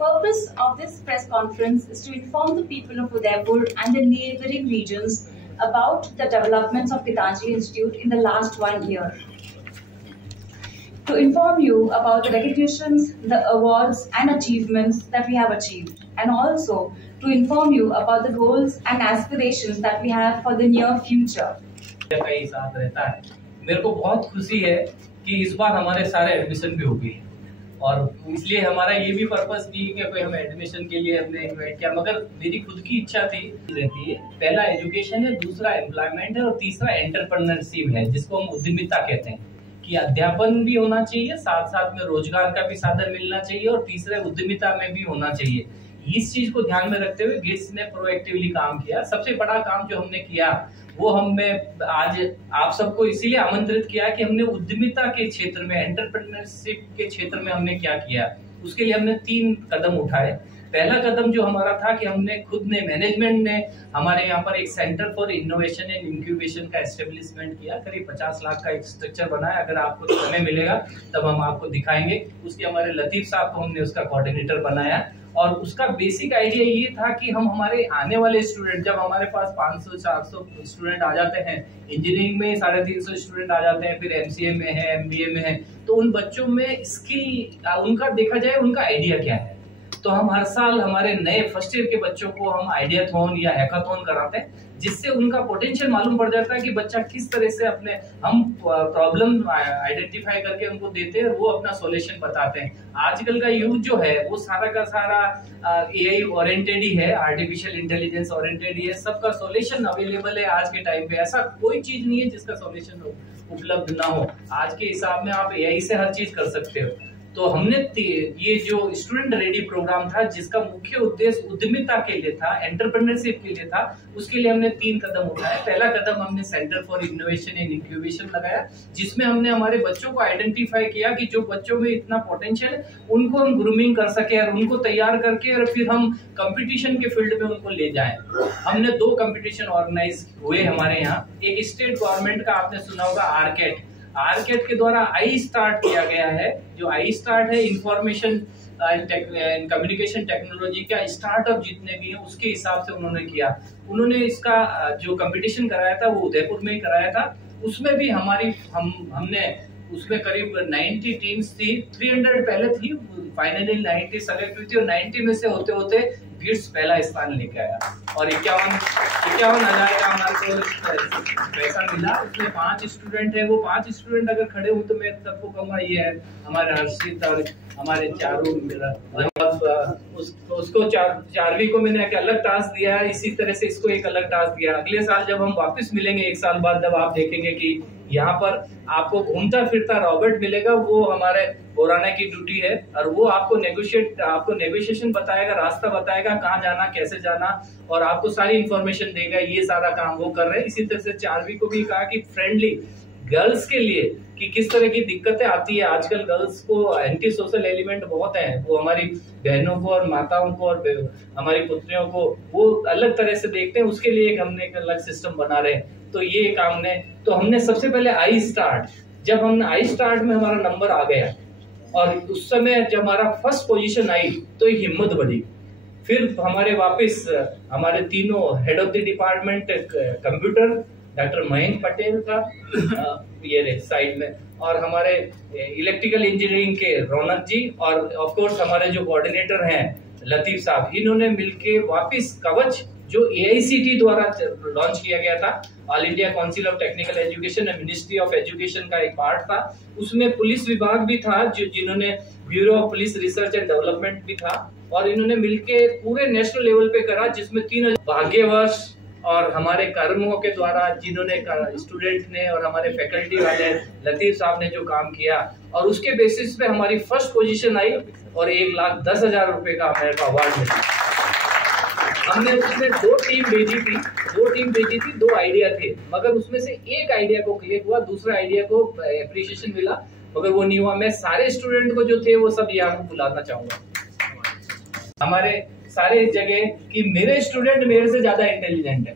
purpose of this press conference is to inform the people of Udaipur and the neighboring regions about the developments of Gitanjali Institute in the last 1 year. To inform you about the recognitions, the awards and achievements that we have achieved, and also to inform you about the goals and aspirations that we have for the near future. मेरे को बहुत खुशी है कि इस बार हमारे सारे admission भी हो गए और इसलिए हमारा ये भी पर्पस नहीं कि कोई हमें एडमिशन के लिए हमने इन्वाइट किया, मगर मेरी खुद की इच्छा थी रहती है। पहला एजुकेशन है, दूसरा एम्प्लॉयमेंट है और तीसरा एंटरप्रेन्योरशिप है, जिसको हम उद्यमिता कहते हैं कि अध्यापन भी होना चाहिए, साथ साथ में रोजगार का भी साधन मिलना चाहिए और तीसरे उद्यमिता में भी होना चाहिए। इस चीज को ध्यान में रखते हुए गिट्स ने प्रोएक्टिवली काम किया। सबसे बड़ा काम जो हमने किया वो हमें आज आप सबको इसीलिए आमंत्रित किया कि हमने उद्यमिता के क्षेत्र में, एंटरप्रेन्योरशिप के क्षेत्र में हमने क्या किया। उसके लिए हमने 3 कदम उठाए। पहला कदम जो हमारा था कि हमने खुद ने, मैनेजमेंट ने हमारे यहाँ पर एक centre for innovation and incubation का एस्टेब्लिशमेंट किया। करीब 50 लाख का एक स्ट्रक्चर बनाया। अगर आपको समय मिलेगा तब हम आपको दिखाएंगे। उसके हमारे लतीफ साहब को हमने उसका कोऑर्डिनेटर बनाया और उसका बेसिक आइडिया ये था कि हम हमारे आने वाले स्टूडेंट, जब हमारे पास 500-400 स्टूडेंट आ जाते हैं, इंजीनियरिंग में 350 स्टूडेंट आ जाते हैं, फिर एमसीए में है, एमबीए में है, तो उन बच्चों में स्किल उनका देखा जाए, उनका आइडिया क्या है। तो हम हर साल हमारे नए फर्स्ट ईयर के बच्चों को हम आइडियाथॉन या हैकाथॉन कराते हैं, जिससे उनका पोटेंशियल मालूम पड़ जाता है कि बच्चा किस तरह से अपने, हम प्रॉब्लम आइडेंटिफाई करके उनको देते हैं और वो अपना सॉल्यूशन बताते हैं। आजकल का यूथ जो है वो सारा का सारा एआई ओरिएंटेड ही है, आर्टिफिशियल इंटेलिजेंस ओरिएंटेड ही है। सबका सॉल्यूशन अवेलेबल है आज के टाइम पे। ऐसा कोई चीज नहीं है जिसका सॉल्यूशन उपलब्ध ना हो। आज के हिसाब में आप एआई से हर चीज कर सकते हो। तो हमने ये जो स्टूडेंट रेडी प्रोग्राम था, जिसका मुख्य उद्देश्य उद्यमिता के लिए था, एंटरप्रेन्योरशिप के लिए था, उसके लिए हमने 3 कदम उठाए। पहला कदम हमने centre for innovation and incubation लगाया, जिसमें हमने हमारे बच्चों को आइडेंटिफाई किया कि जो बच्चों में इतना पोटेंशियल है उनको हम ग्रूमिंग कर सके और उनको तैयार करके और फिर हम कंपटीशन के फील्ड में उनको ले जाएं। हमने 2 कंपटीशन ऑर्गेनाइज हुए हमारे यहाँ। एक स्टेट गवर्नमेंट का आपने सुना होगा आरकेट के द्वारा आई स्टार्ट किया गया है। जो आई स्टार्ट है, इंफॉर्मेशन एंड कम्युनिकेशन टेक्नोलॉजी का स्टार्टअप जितने भी हैं उसके हिसाब से उन्होंने किया। उन्होंने इसका जो कंपटीशन कराया था वो उदयपुर में ही कराया था। उसमें भी हमने उसमें करीब 90 टीम्स थी। 300 पहले थी, फाइनली 90 सेलेक्ट हुई थी और 90 में से होते होते गिट्स पहला स्थान लेके आया और 51,000 का हमारे को पैसा मिला। उसमें 5 स्टूडेंट है। वो 5 स्टूडेंट अगर खड़े हो तो मैं सबको कहूँगा ये है हमारे हर्षित और हमारे चारों मिला। उसको 4वीं को मैंने एक अलग टास्क दिया है, इसी तरह से इसको एक अलग टास्क दिया। अगले साल जब हम वापस मिलेंगे 1 साल बाद, जब आप देखेंगे कि यहाँ पर आपको घूमता फिरता रॉबर्ट मिलेगा, वो हमारे बोराना की ड्यूटी है और वो आपको नेगोशिएशन बताएगा, रास्ता बताएगा, कहाँ जाना, कैसे जाना और आपको सारी इंफॉर्मेशन देगा। ये सारा काम वो कर रहे हैं। इसी तरह से 4वीं को भी कहा कि फ्रेंडली गर्ल्स के लिए कि किस तरह की दिक्कतें आती है। आजकल गर्ल्स को एंटी सोशल एलिमेंट बहुत है, वो हमारी बहनों को और माताओं को और हमारी पुत्रियों को वो अलग तरह से देखते हैं। उसके लिए हमने एक अलग सिस्टम बना रहे हैं। तो ये काम तो हमने सबसे पहले आई स्टार्ट, जब हमने आई स्टार्ट में हमारा नंबर आ गया और उस समय जब हमारा फर्स्ट पोजीशन आई तो एक हिम्मत बढ़ी। फिर हमारे वापस हमारे तीनों head of the department computer doctor Mayank Patel का ये रहे साइड में, और हमारे इलेक्ट्रिकल इंजीनियरिंग के रौनक जी और ऑफ कोर्स हमारे जो कोऑर्डिनेटर हैं लतीफ साहब, इन्होंने मिलके वापस कवच जो AICT द्वारा लॉन्च किया गया था, all India council of technical education and ministry of education का एक पार्ट था। उसमें पुलिस विभाग भी था, जिन्होंने bureau of police research and development भी था, और इन्होंने मिलके पूरे नेशनल लेवल पे करा, जिसमें 3 भाग्यवश और हमारे कर्मियों के द्वारा, जिन्होंने स्टूडेंट ने और हमारे फैकल्टी वाले लतीफ साहब ने जो काम किया, और उसके बेसिस पे हमारी फर्स्ट पोजीशन आई और 1,10,000 रुपए का मेरे को अवार्ड मिला। हमने उसमें 2 टीम भेजी थी, 2 आइडिया थे, मगर उसमें से एक आइडिया को क्लिक हुआ, दूसरा आइडिया को एप्रिसिएशन मिला, मगर वो नहीं हुआ। मैं सारे स्टूडेंट को जो थे वो सब यहाँ बुलाना चाहूंगा हमारे सारे जगह कि मेरे स्टूडेंट मेरे से ज्यादा इंटेलिजेंट है।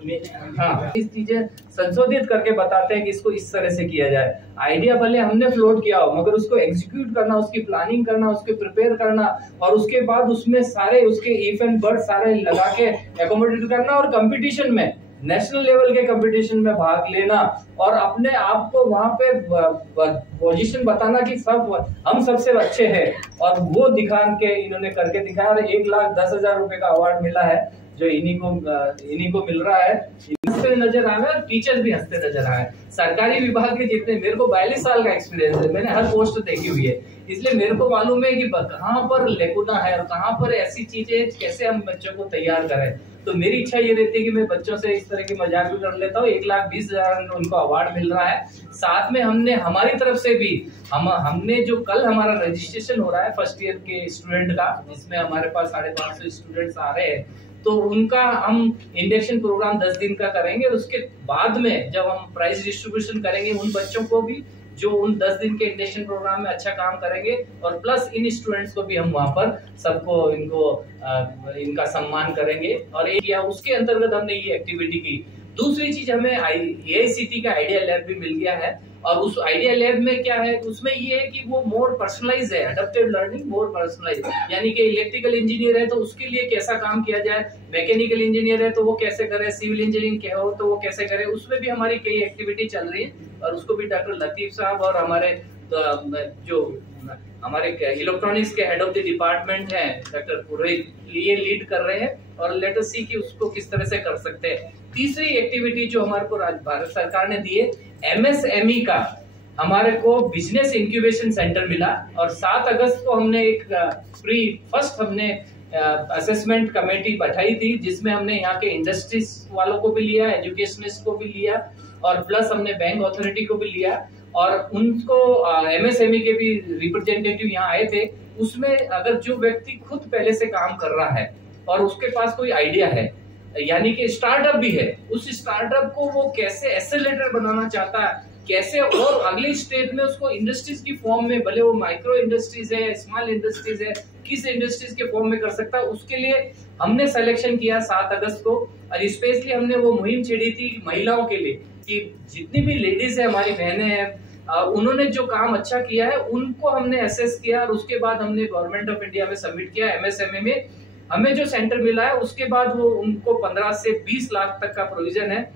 हाँ, इस चीजें संशोधित करके बताते हैं कि इसको इस तरह से किया जाए। आइडिया भले हमने फ्लोट किया हो, मगर उसको एग्जीक्यूट करना, उसकी प्लानिंग करना, उसके प्रिपेयर करना, और उसके बाद उसमें सारे उसके इफ एंड बट सारे लगा के एकोमोडेट करना, और कंपटीशन में, नेशनल लेवल के कंपटीशन में भाग लेना, और अपने आप को वहां पे पोजीशन बताना कि हम सबसे अच्छे हैं, और वो दिखा के इन्होंने करके दिखाया। और 1,10,000 रुपए का अवार्ड मिला है, जो इन्हीं को मिल रहा है। हंसते नजर आ रहे हैं और टीचर्स भी हंसते नजर आ रहे हैं। सरकारी विभाग के जितने, मेरे को 42 साल का एक्सपीरियंस है, मैंने हर पोस्ट देखी हुई है, इसलिए मेरे को मालूम है कि कहाँ पर लेकुना है और कहाँ पर ऐसी चीजें कैसे हम बच्चों को तैयार करें। तो मेरी इच्छा ये रहती है कि मैं बच्चों से इस तरह की मजाक भी कर लेता हूँ। 1,20,000 उनको अवार्ड मिल रहा है। साथ में हमने हमारी तरफ से भी हमने जो कल हमारा रजिस्ट्रेशन हो रहा है फर्स्ट ईयर के स्टूडेंट का, जिसमें हमारे पास 550 स्टूडेंट्स आ रहे हैं, तो उनका हम इंडक्शन प्रोग्राम 10 दिन का करेंगे। और उसके बाद में जब हम प्राइज डिस्ट्रीब्यूशन करेंगे, उन बच्चों को भी जो उन 10 दिन के इंडक्शन प्रोग्राम में अच्छा काम करेंगे, और प्लस इन स्टूडेंट्स को भी हम वहां पर सबको इनका सम्मान करेंगे। और एक या उसके अंतर्गत हमने ये एक्टिविटी की। दूसरी चीज, हमें AICTE का आइडिया लैब भी मिल गया है, और उस आइडिया लैब में क्या है, उसमें ये है कि वो मोर पर्सनलाइज है, अडॉप्टेड लर्निंग मोर पर्सनलाइज, यानी कि इलेक्ट्रिकल इंजीनियर है तो उसके लिए कैसा काम किया जाए, मैकेनिकल इंजीनियर है तो वो कैसे करे, सिविल इंजीनियरिंग क्या हो तो वो कैसे करे, उसमें भी हमारी कई एक्टिविटी चल रही है। और उसको भी डॉक्टर लतीफ साहब और हमारे इलेक्ट्रॉनिक्स के हेड ऑफ द डिपार्टमेंट हैं डॉक्टर पुरोहित, ये लीड कर रहे हैं, और लेट अस सी कि उसको किस तरह से कर सकते हैं। तीसरी एक्टिविटी जो हमारे को भारत सरकार ने दी है, MSME का हमारे को बिजनेस इंक्यूबेशन सेंटर मिला, और 7 अगस्त को हमने एक फर्स्ट हमने असेसमेंट कमेटी बैठाई थी, जिसमें हमने यहाँ के इंडस्ट्रीज वालों को भी लिया, एजुकेशनिस्ट को भी लिया, और प्लस हमने बैंक अथॉरिटी को भी लिया, और उनको MSME के भी रिप्रेजेंटेटिव यहाँ आए थे। उसमें अगर जो व्यक्ति खुद पहले से काम कर रहा है और उसके पास कोई आइडिया है, यानी कि स्टार्टअप भी है, उस स्टार्टअप को वो कैसे एक्सेलरेटर बनाना चाहता है, कैसे और अगली स्टेज में उसको इंडस्ट्रीज की फॉर्म में, भले वो माइक्रो इंडस्ट्रीज है, स्मॉल इंडस्ट्रीज है, किस इंडस्ट्रीज के फॉर्म में कर सकता है, उसके लिए हमने सिलेक्शन किया 7 अगस्त को। और स्पेशली हमने वो मुहिम छेड़ी थी महिलाओं के लिए, कि जितनी भी लेडीज है, हमारी बहनें हैं, उन्होंने जो काम अच्छा किया है उनको हमने असेस किया, और उसके बाद हमने गवर्नमेंट ऑफ इंडिया में सबमिट किया। MSME में हमें जो सेंटर मिला है, उसके बाद वो उनको 15 से 20 लाख तक का प्रोविजन है,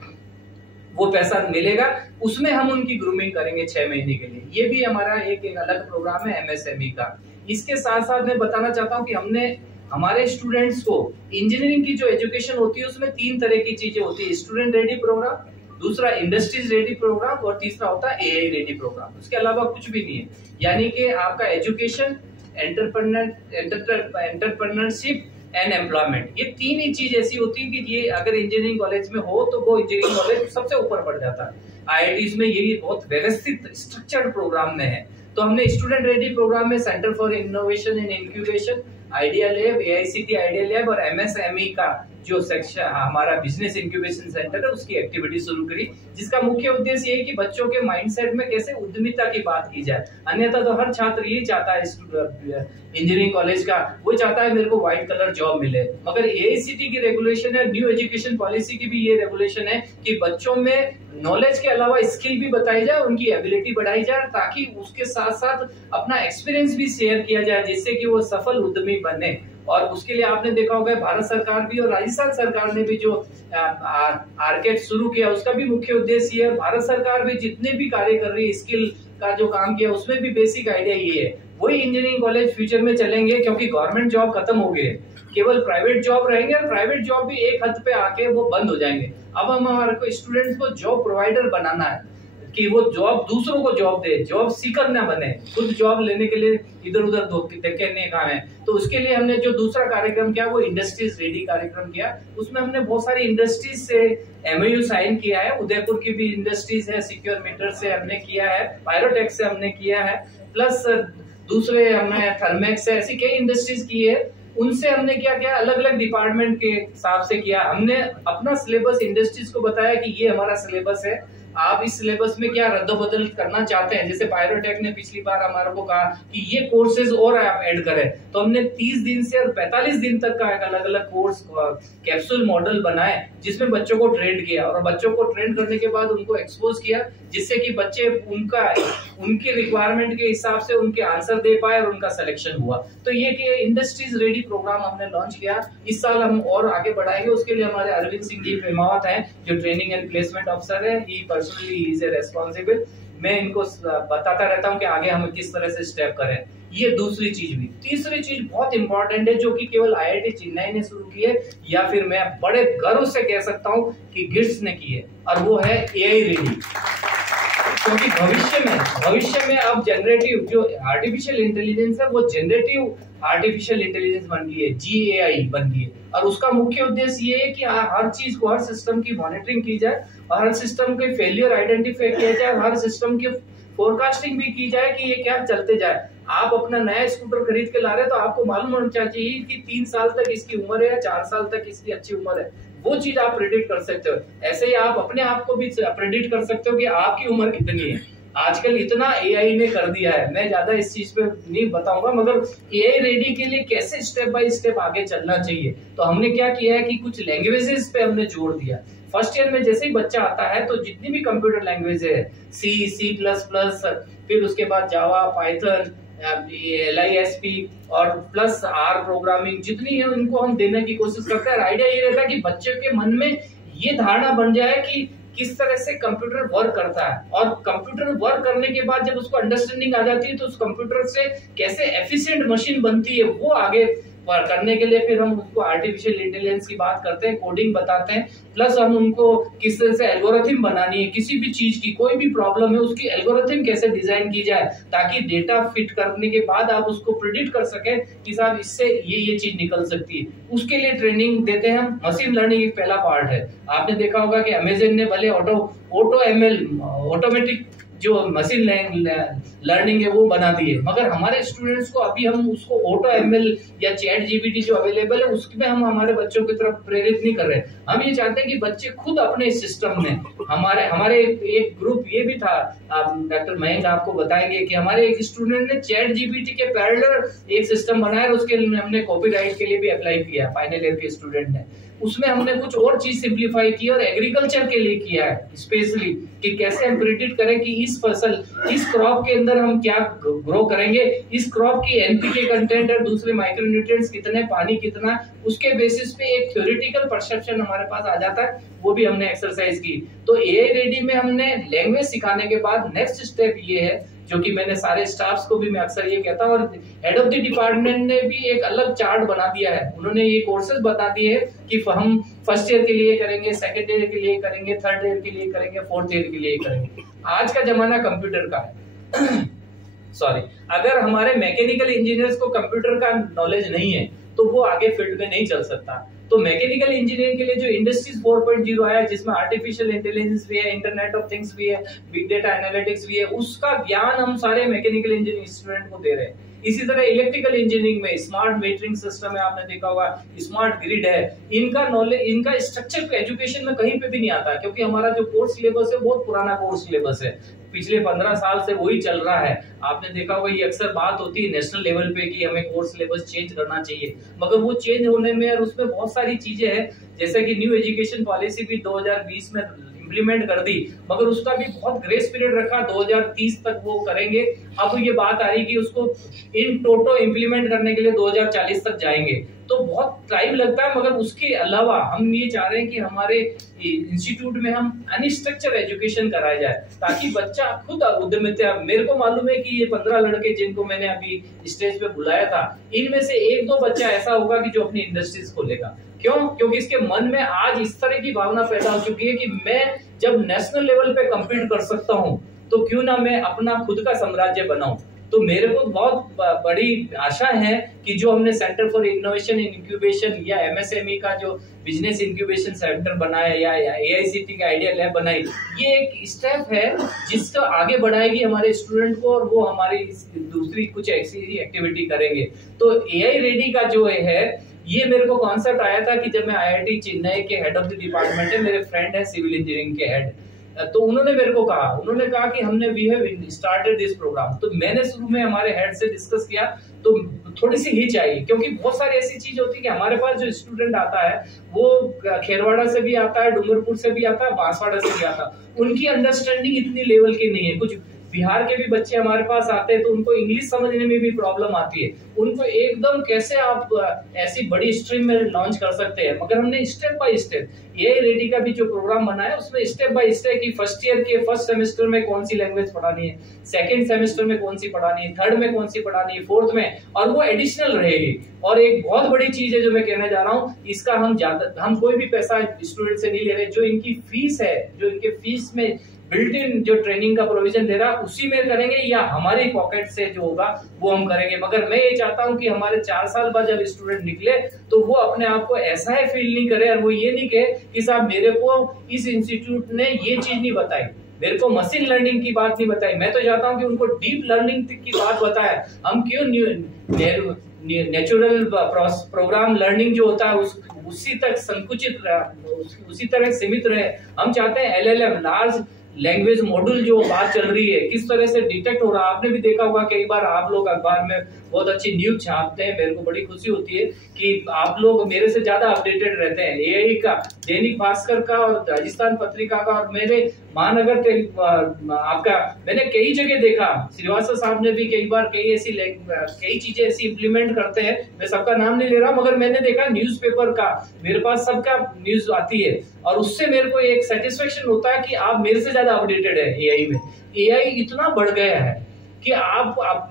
वो पैसा मिलेगा, उसमें हम उनकी ग्रूमिंग करेंगे 6 महीने के लिए। ये भी हमारा एक अलग प्रोग्राम है MSME का। इसके साथ साथ मैं बताना चाहता हूँ कि हमने हमारे स्टूडेंट्स को इंजीनियरिंग की जो एजुकेशन होती है, उसमें 3 तरह की चीजें होती है, स्टूडेंट रेडी प्रोग्राम, दूसरा इंडस्ट्रीज रेडी प्रोग्राम, और तीसरा होता है AI रेडी प्रोग्राम। उसके अलावा कुछ भी नहीं है, यानी कि आपका एजुकेशन, एंटरप्रेन्योरशिप एंड एम्प्लॉयमेंट, ये 3 ही चीज ऐसी होती है कि ये अगर इंजीनियरिंग कॉलेज में हो तो वो इंजीनियरिंग कॉलेज सबसे ऊपर बढ़ जाता है। IITs में ये भी बहुत व्यवस्थित स्ट्रक्चर्ड प्रोग्राम में है। तो हमने स्टूडेंट रेडी प्रोग्राम में centre for innovation and incubation, idea lab, AICTE idea lab, और MSME का जो सेक्शन हमारा बिजनेस इंक्यूबेशन सेंटर है, उसकी एक्टिविटी शुरू करी, जिसका मुख्य उद्देश्य ये है कि बच्चों के माइंडसेट में कैसे उद्यमिता की बात की जाए। अन्यथा तो हर छात्र यही चाहता है, इंजीनियरिंग कॉलेज का वो चाहता है मेरे को व्हाइट कलर जॉब मिले, मगर AICTE की रेगुलेशन है, न्यू एजुकेशन पॉलिसी की भी ये रेगुलेशन है कि बच्चों में नॉलेज के अलावा स्किल भी बताई जाए, उनकी एबिलिटी बढ़ाई जाए, ताकि उसके साथ साथ अपना एक्सपीरियंस भी शेयर किया जाए, जिससे कि वो सफल उद्यमी बने। और उसके लिए आपने देखा होगा भारत सरकार भी और राजस्थान सरकार ने भी जो आर्केड शुरू किया, उसका भी मुख्य उद्देश्य है। भारत सरकार भी जितने भी कार्य कर रही है, स्किल का जो काम किया, उसमें भी बेसिक आइडिया ये है। वही इंजीनियरिंग कॉलेज फ्यूचर में चलेंगे, क्योंकि गवर्नमेंट जॉब खत्म हो गए, केवल प्राइवेट जॉब रहेंगे, और प्राइवेट जॉब भी एक हद पे आके वो बंद हो जाएंगे। अब हम हमारे को स्टूडेंट्स को जॉब प्रोवाइडर बनाना है, कि वो जॉब दूसरों को जॉब दे, जॉब सीकर ना बने, खुद जॉब लेने के लिए इधर उधर देखने का है। तो उसके लिए हमने जो दूसरा कार्यक्रम किया वो इंडस्ट्रीज रेडी कार्यक्रम किया। उसमें हमने बहुत सारी इंडस्ट्रीज से MOU साइन किया है। उदयपुर की भी इंडस्ट्रीज है, सिक्योर मीटर से हमने किया है, पायरोटेक से हमने किया है, प्लस दूसरे हमने थर्मेक्स से, ऐसी कई इंडस्ट्रीज की है। उनसे हमने क्या किया, अलग अलग डिपार्टमेंट के हिसाब से किया। हमने अपना सिलेबस इंडस्ट्रीज को बताया कि ये हमारा सिलेबस है, आप इस सिलेबस में क्या रद्द-बदल करना चाहते हैं। जैसे पायरोटेक ने पिछली बार हमारे को कहा कि ये कोर्सेज और आप ऐड करें, तो हमने 30 दिन से और 45 दिन तक का एक अलग-अलग कोर्स कैप्सूल मॉडल बनाए जिसमें बच्चों को ट्रेन किया, और बच्चों को ट्रेन करने के बाद उनको एक्सपोज किया, जिससे कि बच्चे उनके रिक्वायरमेंट के हिसाब से उनके आंसर दे पाए और उनका सिलेक्शन हुआ। तो ये कि इंडस्ट्रीज रेडी प्रोग्राम हमने लॉन्च किया। इस साल हम और आगे बढ़ाएंगे। उसके लिए हमारे अरविंद सिंह जी पेमावत हैं जो ट्रेनिंग एंड प्लेसमेंट अफसर है। ही पर्सनली इज ए रेस्पॉन्सिबल। मैं इनको बताता रहता हूं कि आगे हम किस तरह से स्टेप करें। ये दूसरी चीज हुई। तीसरी चीज बहुत इंपॉर्टेंट है जो कि केवल आईआईटी चेन्नई ने शुरू की है, या फिर मैं बड़े गर्व से कह सकता हूं कि गिट्स ने की है, और वो है एआई रेडी। क्योंकि भविष्य में अब जनरेटिव जो आर्टिफिशियल इंटेलिजेंस है वो जनरेटिव आर्टिफिशियल इंटेलिजेंस बन गई है, जीएआई बन गई है। और उसका मुख्य उद्देश्य ये है कि हर चीज को, हर सिस्टम की मॉनिटरिंग की जाए और हर सिस्टम के फेलियर आइडेंटिफाई किया जाए और हर सिस्टम की फोरकास्टिंग भी की जाए कि ये क्या चलते जाए। आप अपना नया स्कूटर खरीद के ला रहे हैं तो आपको मालूम होना चाहिए कि 3 साल तक इसकी उम्र है या 4 साल तक इसकी अच्छी उम्र है। वो चीज आप प्रेडिक्ट कर सकते हो। ऐसे ही आप अपने आप को भी प्रेडिक्ट कर सकते हो कि आपकी उम्र कितनी है। आजकल इतना एआई ने कर दिया है, मैं ज्यादा इस चीज पे नहीं बताऊंगा, मगर एआई रेडी के लिए कैसे स्टेप बाय स्टेप आगे चलना चाहिए। तो हमने क्या किया है कि कुछ लैंग्वेजेस पे हमने जोड़ दिया। फर्स्ट ईयर में जैसे ही बच्चा आता है तो जितनी भी कंप्यूटर लैंग्वेज है, C++, फिर उसके बाद जावा, पाइथन, LISP और प्लस R प्रोग्रामिंग, जितनी है उनको हम देने की कोशिश करते हैं। आइडिया ये रहता है कि बच्चे के मन में ये धारणा बन जाए कि किस तरह से कंप्यूटर वर्क करता है, और कंप्यूटर वर्क करने के बाद जब उसको अंडरस्टैंडिंग आ जाती है तो उस कंप्यूटर से कैसे एफिशिएंट मशीन बनती है वो आगे करने के लिए फिर हम उसको आर्टिफिशियल इंटेलिजेंस की बात करते हैं, कोडिंग बताते हैं, प्लस हम उनको किस तरह से एल्गोरिथम बनानी है, किसी भी चीज की कोई भी प्रॉब्लम है उसकी एल्गोरिथम कैसे डिजाइन की जाए ताकि डेटा फिट करने के बाद आप उसको प्रिडिक्ट कर सके कि साहब इससे ये चीज निकल सकती है। उसके लिए ट्रेनिंग देते हैं हम। मशीन लर्निंग एक पहला पार्ट है। आपने देखा होगा कि अमेज़न ने भले ऑटो एमएल ऑटोमेटिक जो मशीन लर्निंग है वो बना दी है, मगर हमारे स्टूडेंट्स को अभी हम उसको ऑटो एमएल या चैट जीपीटी जो अवेलेबल है उसमें हम हमारे बच्चों की तरफ प्रेरित नहीं कर रहे। हम ये चाहते हैं कि बच्चे खुद अपने सिस्टम में, हमारे एक ग्रुप ये भी था, डॉक्टर मयंक आपको बताएंगे कि हमारे एक स्टूडेंट ने चैट जीपीटी के पैरेलल एक सिस्टम बनाया और उसके लिए हमने कॉपीराइट के लिए भी अप्लाई किया, फाइनल ईयर के स्टूडेंट ने। उसमें हमने कुछ और चीज सिंप्लीफाई की और एग्रीकल्चर के लिए किया है स्पेशली कि कैसे हम प्रेडिक्ट करें कि इस फसल, इस क्रॉप के अंदर हम क्या ग्रो करेंगे, इस क्रॉप की एनपीके कंटेंट और दूसरे माइक्रोन्यूट्रिएंट्स कितने, पानी कितना, उसके बेसिस पे एक थ्योरेटिकल परसेप्शन हमारे पास आ जाता है। वो भी हमने एक्सरसाइज की। तो एआई रेडी में हमने लैंग्वेज सिखाने के बाद नेक्स्ट स्टेप ये है जो कि मैंने सारे स्टाफ्स को भी मैं अक्सर ये कहता हूँ, और हेड ऑफ द डिपार्टमेंट ने भी एक अलग चार्ट बना दिया है। उन्होंने ये कोर्सेज बता दिए हैं कि हम फर्स्ट ईयर के लिए करेंगे, सेकंड ईयर के लिए करेंगे, थर्ड ईयर के लिए करेंगे, फोर्थ ईयर के लिए करेंगे। आज का जमाना कंप्यूटर का है सॉरी, अगर हमारे मैकेनिकल इंजीनियर्स को कंप्यूटर का नॉलेज नहीं है तो वो आगे फील्ड में नहीं चल सकता। तो मैकेनिकल इंजीनियरिंग के लिए जो इंडस्ट्रीज 4.0 आया, जिसमें आर्टिफिशियल इंटेलिजेंस भी है, इंटरनेट ऑफ थिंग्स भी है, बिग डेटा एनालिटिक्स भी है, उसका ज्ञान हम सारे मैकेनिकल इंजीनियरिंग स्टूडेंट को दे रहे हैं। इसी तरह इलेक्ट्रिकल इंजीनियरिंग में स्मार्ट मीटरिंग सिस्टम है, आपने देखा होगा, स्मार्ट ग्रिड है। इनका नॉलेज, इनका स्ट्रक्चर एजुकेशन में कहीं पे भी नहीं आता, क्योंकि हमारा जो कोर्स सिलेबस है बहुत पुराना कोर्स सिलेबस है, पिछले 15 साल से वही चल रहा है। आपने देखा होगा, ये अक्सर बात होती है नेशनल लेवल पे कि हमें कोर्स सिलेबस चेंज करना चाहिए, मगर वो चेंज होने में और उसमें बहुत सारी चीजें हैं, जैसे कि न्यू एजुकेशन पॉलिसी भी 2020 में इंप्लीमेंट कर दी, मगर उसका भी बहुत ग्रेस पीरियड रखा, 2030 तक वो करेंगे। अब ये बात आ रही कि उसको इन टोटो इंप्लीमेंट करने के लिए 2040 तक जाएंगे, तो बहुत टाइम लगता है। मगर उसके अलावा हम ये चाह रहे हैं कि हमारे इंस्टीट्यूट में हम अनस्ट्रक्चर एजुकेशन कराया जाए ताकि बच्चा खुद उद्यमिता। मेरे को मालूम है कि ये 15 लड़के जिनको मैंने अभी स्टेज पे बुलाया था, इनमें से 1-2 बच्चा ऐसा होगा कि जो अपनी इंडस्ट्रीज खोलेगा। क्यों? क्योंकि इसके मन में आज इस तरह की भावना पैदा हो चुकी है कि मैं जब नेशनल लेवल पे कम्पीट कर सकता हूँ तो क्यों ना मैं अपना खुद का साम्राज्य बनाऊं। तो मेरे को बहुत बड़ी आशा है कि जो हमने centre for innovation in incubation या एमएसएमई का जो बिजनेस इंक्यूबेशन सेंटर बनाया या एआईसीटी का आइडिया लैब बनाई, ये एक स्टेप है जिसको आगे बढ़ाएगी हमारे स्टूडेंट को, और वो हमारी दूसरी कुछ ऐसी एक्टिविटी करेंगे। तो एआई रेडी का जो है, ये मेरे को कॉन्सेप्ट आया था कि जब मैं आईआईटी चेन्नई के हेड ऑफ द डिपार्टमेंट है, मेरे फ्रेंड है सिविल इंजीनियरिंग के हेड, तो उन्होंने मेरे को कहा, उन्होंने कहा कि हमने we have started this program. तो मैंने शुरू में हमारे हेड से डिस्कस किया, तो थोड़ी सी ही चाहिए, क्योंकि बहुत सारी ऐसी चीज होती है कि हमारे पास जो स्टूडेंट आता है वो खेरवाड़ा से भी आता है, डूंगरपुर से भी आता है, बांसवाड़ा से भी आता है, उनकी अंडरस्टैंडिंग इतनी लेवल की नहीं है। कुछ बिहार के भी बच्चे हमारे पास आते हैं तो उनको इंग्लिश समझने में भी प्रॉब्लम आती है, उनको एकदम कैसे आप ऐसी बड़ी स्ट्रीम में लॉन्च कर सकते हैं। मगर हमने step by step AI ready का भी जो प्रोग्राम बनाया उसमें स्टेप बाय स्टेप की फर्स्ट ईयर के फर्स्ट सेमेस्टर में कौन सी लैंग्वेज पढ़ानी है, सेकंड सेमेस्टर में कौन सी पढ़ानी है, थर्ड में कौन सी पढ़ानी है, फोर्थ में, और वो एडिशनल रहेगी। और एक बहुत बड़ी चीज है जो मैं कहने जा रहा हूँ, इसका हम कोई भी पैसा स्टूडेंट से नहीं ले रहे, जो इनकी फीस है, जो इनके फीस में बिल्ट इन जो ट्रेनिंग का प्रोविजन दे रहा है उसी में करेंगे, या हमारी पॉकेट से जो होगा वो हम करेंगे। मगर मैं ये चाहता हूं कि हमारे 4 साल बाद जब स्टूडेंट निकले तो वो अपने आप को ऐसा है फील नहीं करे, और वो ये नहीं कहे कि साहब मेरे को इस इंस्टीट्यूट ने ये चीज नहीं बताई, मेरे को मशीन लर्निंग की बात नहीं बताई। मैं तो चाहता हूं कि उनको डीप लर्निंग की बात बताए। हम क्यों नेचुरल प्रोग्राम लर्निंग जो होता है उसी तक संकुचित रहे, उसी तरह सीमित रहे। हम चाहते हैं एलएलएम, लार्ज लैंग्वेज मॉड्यूल जो बात चल रही है किस तरह से डिटेक्ट हो रहा है। आपने भी देखा होगा, कई बार आप लोग अखबार में बहुत अच्छी न्यूज छापते हैं, मेरे को बड़ी खुशी होती है कि आप लोग मेरे से ज्यादा अपडेटेड रहते हैं। एआई का, दैनिक भास्कर का और राजस्थान पत्रिका का, और मेरे महानगर आपका मैंने कई जगह देखा, श्रीवास्तव साहब ने भी कई बार कई चीजें ऐसी इंप्लीमेंट करते हैं। मैं सबका नाम नहीं ले रहा, मगर मैंने देखा न्यूज़पेपर का, मेरे पास सबका न्यूज आती है, और उससे मेरे को एक सेटिस्फेक्शन होता है कि आप मेरे से ज्यादा अपडेटेड है एआई में। एआई इतना बढ़ गया है कि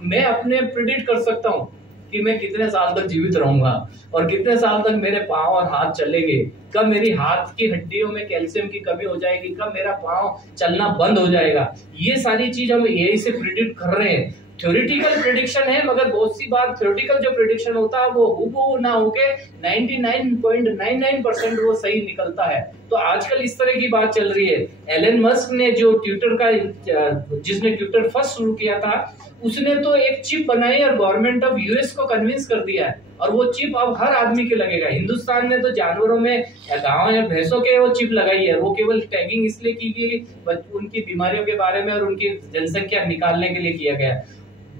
मैं अपने प्रिडिक्ट कर सकता हूँ कि मैं कितने साल तक जीवित रहूंगा, और कितने साल तक मेरे पांव और हाथ चलेंगे, कब मेरी हाथ की हड्डियों में कैल्शियम की कमी हो जाएगी, कब मेरा पांव चलना बंद हो जाएगा। ये सारी चीज हम एआई से प्रिडिक्ट कर रहे हैं। थ्योरेटिकल प्रेडिक्शन है, मगर बहुत सी बार थ्योरेटिकल जो प्रेडिक्शन होता है वो हूबहू ना होके 99.99% वो सही निकलता है। तो आजकल इस तरह की बात चल रही है। एलन मस्क ने जो जिसने ट्विटर फर्स्ट शुरू किया था, उसने तो एक चिप बनाई और गवर्नमेंट ऑफ यूएस को कन्विंस कर दिया है, और वो चिप अब हर आदमी के लगेगा। हिंदुस्तान ने तो जानवरों में गांव या भैंसों के वो चिप लगाई है, वो केवल टैगिंग इसलिए की गई उनकी बीमारियों के बारे में और उनकी जनसंख्या निकालने के लिए किया गया।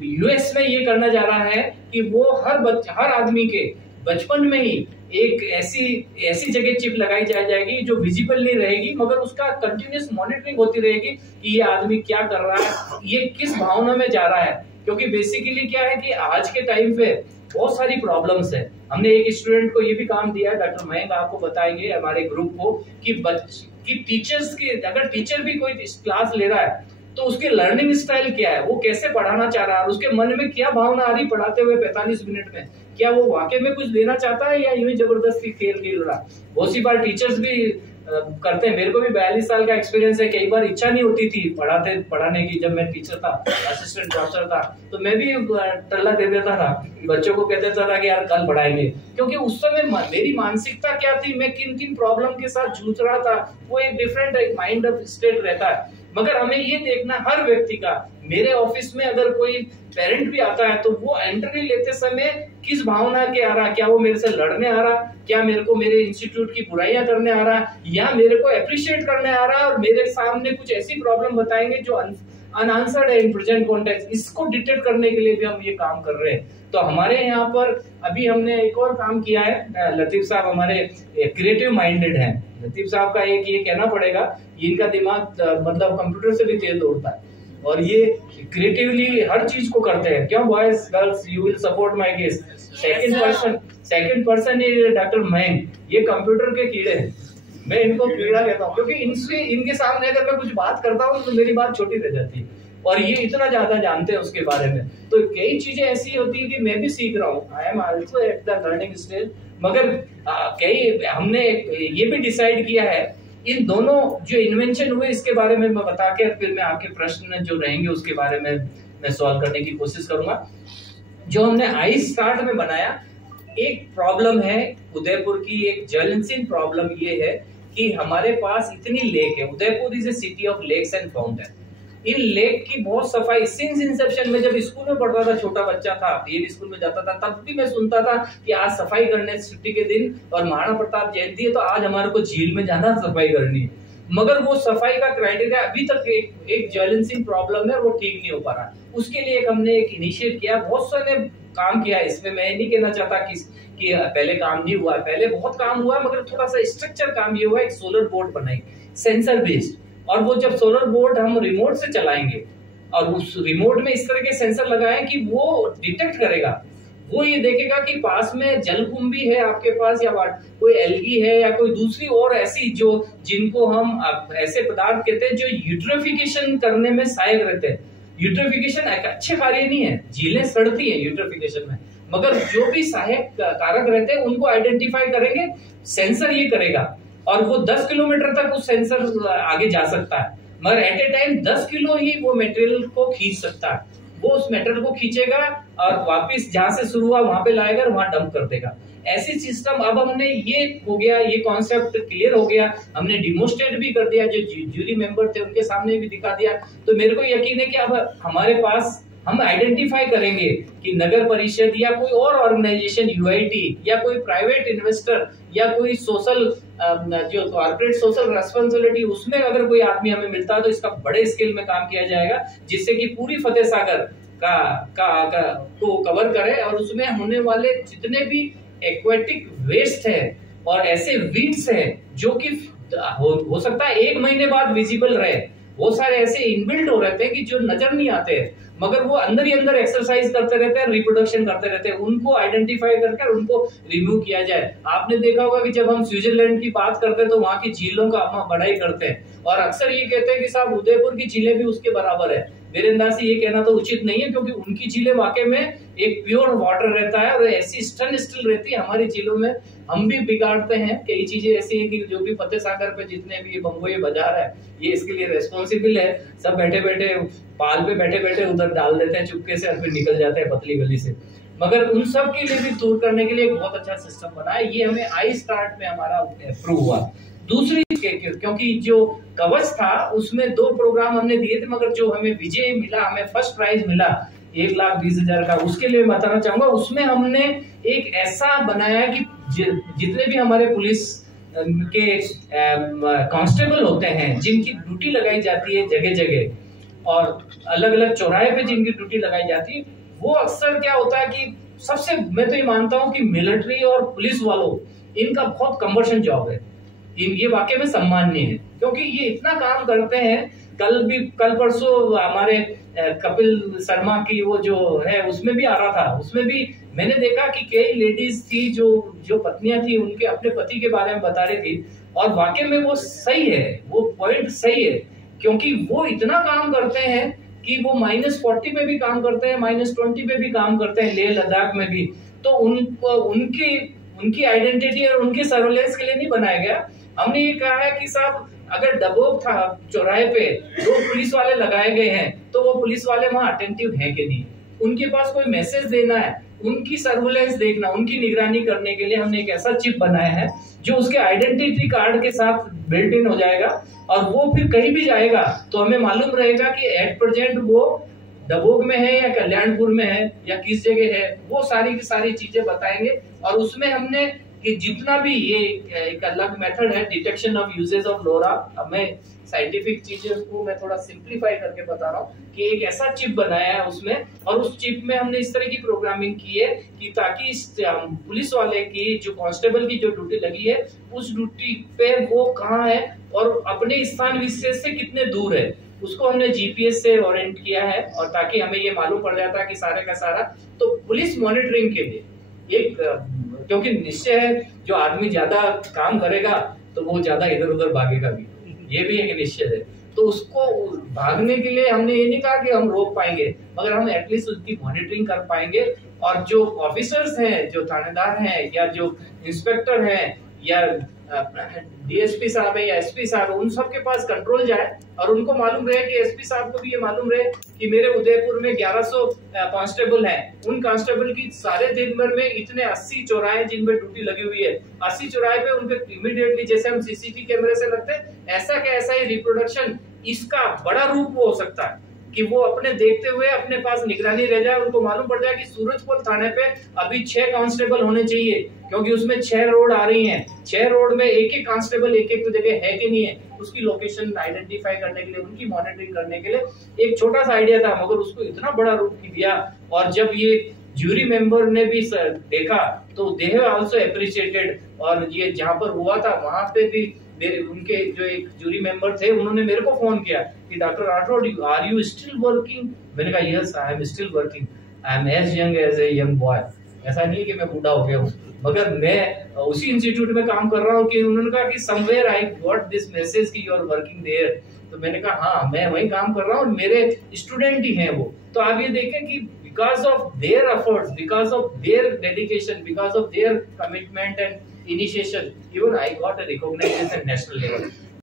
यूएस में ये करना जा रहा है कि वो हर आदमी के बचपन में ही एक ऐसी जगह चिप लगाई जाएगी जो विजिबल नहीं रहेगी, मगर उसका कंटिन्यूस मॉनिटरिंग होती रहेगी कि ये आदमी क्या कर रहा है, ये किस भावना में जा रहा है। क्योंकि बेसिकली क्या है कि आज के टाइम पे बहुत सारी प्रॉब्लम्स है। हमने एक स्टूडेंट को ये भी काम दिया है, डॉक्टर मयंक आपको बताएंगे हमारे ग्रुप को, कि टीचर्स के, अगर टीचर भी कोई क्लास ले रहा है तो उसके लर्निंग स्टाइल क्या है, वो कैसे पढ़ाना चाह रहा है, और उसके मन में क्या भावना आ रही पढ़ाते हुए 45 मिनट में, क्या वो वाकई में कुछ देना चाहता है या यूं ही जबरदस्ती खेल रहा है। बहुत सी बार टीचर्स भी करते हैं। मेरे को भी 42 साल का एक्सपीरियंस है। कई बार इच्छा नहीं होती थी पढ़ाने की। जब मैं टीचर था, असिस्टेंट प्रोफेसर था, तो मैं भी टल्ला दे देता था, बच्चों को कह देता था कि यार कल पढ़ाएंगे, क्योंकि उस समय मेरी मानसिकता क्या थी, मैं किन किन प्रॉब्लम के साथ जूझ रहा था, वो एक डिफरेंट एक माइंड ऑफ स्टेट रहता है। मगर हमें ये देखना हर व्यक्ति का, मेरे ऑफिस में अगर कोई पेरेंट भी आता है तो वो एंट्री लेते समय किस भावना के आ रहा, क्या वो मेरे से लड़ने आ रहा, क्या मेरे को मेरे इंस्टीट्यूट की बुराइयां करने आ रहा, या मेरे को अप्रिशिएट करने आ रहा, और मेरे सामने कुछ ऐसी प्रॉब्लम बताएंगे जो अनआंसर्ड है इन प्रेजेंट कॉन्टेक्स्ट। इसको डिटेक्ट करने के लिए भी हम ये काम कर रहे हैं। तो हमारे यहाँ पर अभी हमने एक और काम किया है। लतीफ साहब हमारे क्रिएटिव माइंडेड हैं। लतीफ साहब का एक ये कहना पड़ेगा, इनका दिमाग मतलब कंप्यूटर से भी तेज दौड़ता है, और ये क्रिएटिवली हर चीज को करते हैं। क्यों boys girls, you will support my case. Second person ये डॉक्टर मयंक, ये कंप्यूटर के कीड़े हैं। मैं इनको कीड़ा कहता हूँ, क्योंकि इनके सामने अगर मैं कुछ बात करता हूँ तो मेरी बात छोटी रह जाती है, और ये इतना ज्यादा जानते हैं उसके बारे में। तो कई चीजें ऐसी होती है कि मैं भी सीख रहा हूँ, I am also at the learning stage. मगर हमने ये भी डिसाइड किया है, इन दोनों जो इन्वेंशन हुए इसके बारे में मैं बता के फिर मैं आपके प्रश्न जो रहेंगे उसके बारे में मैं सॉल्व करने की कोशिश करूंगा। जो हमने आई स्टार्ट में बनाया, एक प्रॉब्लम है उदयपुर की, एक ज्वलनशील प्रॉब्लम ये है कि हमारे पास इतनी लेक है। Udaipur is a city of lakes and fountain. इन लेक की बहुत सफाई सिंस इंसेप्शन में, जब स्कूल में पढ़ता था, छोटा बच्चा था, बीएड स्कूल में जाता था, तब भी मैं सुनता था कि आज सफाई करने छुट्टी के दिन और महाराणा प्रताप जयंती है तो आज हमारे को झील में जाना सफाई करनी है। मगर वो सफाई का क्राइटेरिया अभी तक एक ज्वेलेंसिंग प्रॉब्लम है, वो ठीक नहीं हो पा रहा। उसके लिए हमने एक इनिशिएट किया, बहुत सारे काम किया इसमें। मैं नहीं कहना चाहता कि पहले काम नहीं हुआ, पहले बहुत काम हुआ, मगर थोड़ा सा स्ट्रक्चर काम ये हुआ, एक सोलर बोर्ड बनाई सेंसर बेस्ड, और वो जब सोलर बोर्ड हम रिमोट से चलाएंगे और उस रिमोट में इस तरह के सेंसर लगाए कि वो डिटेक्ट करेगा, वो ये देखेगा कि पास में जलकुंभी है आपके पास, या कोई एल्गी है, या कोई दूसरी और ऐसी जो जिनको हम ऐसे पदार्थ कहते हैं जो यूट्रोफिकेशन करने में सहायक रहते हैं। यूट्रोफिकेशन एक अच्छे कार्य नहीं है, झीलें सड़ती है यूट्रोफिकेशन में, मगर जो भी सहायक कारक रहते हैं उनको आइडेंटिफाई करेंगे, सेंसर ये करेगा, और वो 10 किलोमीटर तक उस सेंसर आगे जा सकता है, मगर एट ए टाइम 10 किलो ही वो मटेरियल को खींच सकता है। वो उस मेटल को खींचेगा और वापस जहां से शुरू हुआ वहां पे लाएगा और वहां डंप कर देगा। ऐसी सिस्टम अब हमने, ये हो गया, ये कॉन्सेप्ट क्लियर हो गया, हमने डिमोन्स्ट्रेट भी कर दिया, जो ज्यूरी मेंबर थे उनके सामने भी दिखा दिया। तो मेरे को यकीन है कि अब हमारे पास हम आइडेंटिफाई करेंगे कि नगर परिषद या कोई और ऑर्गेनाइजेशन, यूआईटी या कोई प्राइवेट इन्वेस्टर या कोई सोशल जो कॉर्पोरेट सोशल रेस्पॉन्सिबिलिटी, उसमें अगर कोई आदमी हमें मिलता है तो इसका बड़े स्केल में काम किया जाएगा, जिससे कि पूरी फतेह सागर को कवर करे, और उसमें होने वाले जितने भी एक्वेटिक वेस्ट है और ऐसे वीड्स है जो कि हो सकता है 1 महीने बाद विजिबल रहे, वो सारे ऐसे इनबिल्ट हो रहते हैं कि जो नजर नहीं आते हैं, मगर वो अंदर ही अंदर एक्सरसाइज करते रहते हैं, रिप्रोडक्शन करते रहते हैं, उनको आइडेंटिफाई करके उनको रिमूव किया जाए। आपने देखा होगा कि जब हम स्विट्जरलैंड की बात करते हैं तो वहां की झीलों का हम बड़ाई करते हैं, और अक्सर ये कहते हैं कि साहब उदयपुर की झीलें भी उसके बराबर है। मेरे अंदाज से ये कहना तो उचित नहीं है, क्योंकि उनकी झीलें वाकई में एक प्योर वाटर रहता है और ऐसी स्टन स्टिल रहती है। हमारी झीलों में हम भी बिगाड़ते हैं, कई चीजें ऐसी है कि जो भी फतेह सागर पे जितने भी बम्बई बाजार है, ये इसके लिए रेस्पॉन्सिबल है। सब बैठे बैठे पाल पे बैठे बैठे उधर डाल देते हैं चुपके से, और फिर निकल जाते हैं पतली गली से। मगर उन सब के लिए भी दूर करने के लिए एक बहुत अच्छा सिस्टम बना है। ये हमें आई स्टार्ट में हमारा अप्रूव हुआ। दूसरी, क्योंकि जो कवच था उसमें 2 प्रोग्राम हमने दिए थे, मगर जो हमें विजय मिला, हमें फर्स्ट प्राइज मिला 1,20,000 का, उसके लिए बताना चाहूंगा, उसमें हमने एक ऐसा बनाया कि जितने भी हमारे पुलिस के कांस्टेबल होते हैं, जिनकी ड्यूटी लगाई जाती है जगह जगह और अलग अलग चौराहे पे जिनकी ड्यूटी लगाई जाती है, वो अक्सर क्या होता है कि सबसे, मैं तो ये मानता हूं कि मिलिट्री और पुलिस वालों, इनका बहुत कन्वर्शन जॉब है, ये वाकई में सम्माननीय है, क्योंकि ये इतना काम करते हैं। कल परसों हमारे कपिल शर्मा की वो जो है उसमें भी आ रहा था, उसमें भी मैंने देखा कि कई लेडीज थी जो पत्नियां थी, उनके अपने पति के बारे में बता रही थी, और वाकई में वो सही है, वो पॉइंट सही है, क्योंकि वो इतना काम करते हैं कि वो -40 में भी काम करते हैं, -20 में भी काम करते हैं, लेह लद्दाख में भी। तो उनकी आइडेंटिटी और उनकी सर्वेलेंस के लिए नहीं बनाया गया। हमने ये कहा है कि साहब अगर डबोक था चौराहे पे 2 पुलिस वाले लगाए गए हैं, तो वो पुलिस वाले वहां अटेंटिव हैं कि नहीं, उनके पास कोई मैसेज देना है, उनकी सर्वेलेंस देखना, उनकी निगरानी करने के लिए हमने एक ऐसा चिप बनाया है जो उसके आइडेंटिटी कार्ड के साथ बिल्ट इन हो जाएगा, और वो फिर कहीं भी जाएगा तो हमें मालूम रहेगा कि एट प्रेजेंट वो डबोक में है या कल्याणपुर में है या किस जगह है। वो सारी की सारी चीजें बताएंगे। और उसमें हमने कि जितना भी, ये एक अलग मेथड है डिटेक्शन ऑफ यूजेस ऑफ लोरा। अब मैं साइंटिफिक चीजें को मैं थोड़ा सिंप्लीफाई करके बता रहा हूँ कि एक ऐसा चिप बनाया है उसमें, और उस चिप में हमने इस तरह की प्रोग्रामिंग की है कि ताकि पुलिस वाले की, जो कांस्टेबल की जो ड्यूटी लगी है, उस ड्यूटी पे वो कहाँ है और अपने स्थान विशेष से कितने दूर है, उसको हमने जीपीएस से ओरिएंट किया है, और ताकि हमें ये मालूम पड़ जाता है कि सारे का सारा। तो पुलिस मॉनिटरिंग के लिए एक, क्योंकि निश्चय है जो आदमी ज्यादा काम करेगा तो वो ज्यादा इधर उधर भागेगा भी, ये भी एक निश्चय है। तो उसको भागने के लिए हमने ये नहीं कहा कि हम रोक पाएंगे, मगर हम एटलीस्ट उसकी मॉनिटरिंग कर पाएंगे। और जो ऑफिसर्स हैं, जो थानेदार हैं, या जो इंस्पेक्टर हैं, या डीएसपी साहब है या एसपी साहब है, उन सब के पास कंट्रोल जाए, और उनको मालूम रहे कि एसपी साहब को भी ये मालूम रहे कि मेरे उदयपुर में 1100 कांस्टेबल हैं, उन कांस्टेबल की सारे दिन भर में इतने 80 चौराहे जिनमें ड्यूटी लगी हुई है, 80 चौराहे पे उनके इमीडिएटली, जैसे हम सीसीटीवी कैमरे से लगते हैं, ऐसा का ऐसा ही रिप्रोडक्शन, इसका बड़ा रूप हो सकता है। कि वो अपने देखते हुए अपने पास निगरानी रह जाए, उनको मालूम पड़ जाए कि सूरजपुर थाने पे अभी 6 कांस्टेबल होने चाहिए, क्योंकि उसमें 6 रोड आ रही हैं। 6 रोड में एक एक कांस्टेबल एक एक जगह है कि नहीं है, उसकी लोकेशन आइडेंटिफाई करने के लिए, उनकी मॉनिटरिंग करने के लिए एक छोटा सा आइडिया था, मगर उसको इतना बड़ा रूप दिया। और जब ये ज्यूरी मेंबर ने भी देखा तो दे हैव आल्सो एप्रिशिएटेड, और ये जहां पर हुआ था वहां पे भी उनके जो एक ज्यूरी मेंबर थे उन्होंने मेरे को फोन किया कि doctor Rathore are you still working. मैंने कहा yes I am still working, I am as young as a young boy. ऐसा नहीं है कि मैं बूढ़ा हो गया हूँ, मगर मैं उसी इंस्टीट्यूट में काम कर रहा हूँ। कि उन्होंने कहा कि somewhere I got this message कि यू आर वर्किंग देयर, तो मैंने कहा हाँ मैं वही काम कर रहा हूँ, मेरे स्टूडेंट ही हैं वो। तो आप ये देखें कि because of their efforts, because of their dedication, because of their commitment and initiation, even I got a recognition at national level.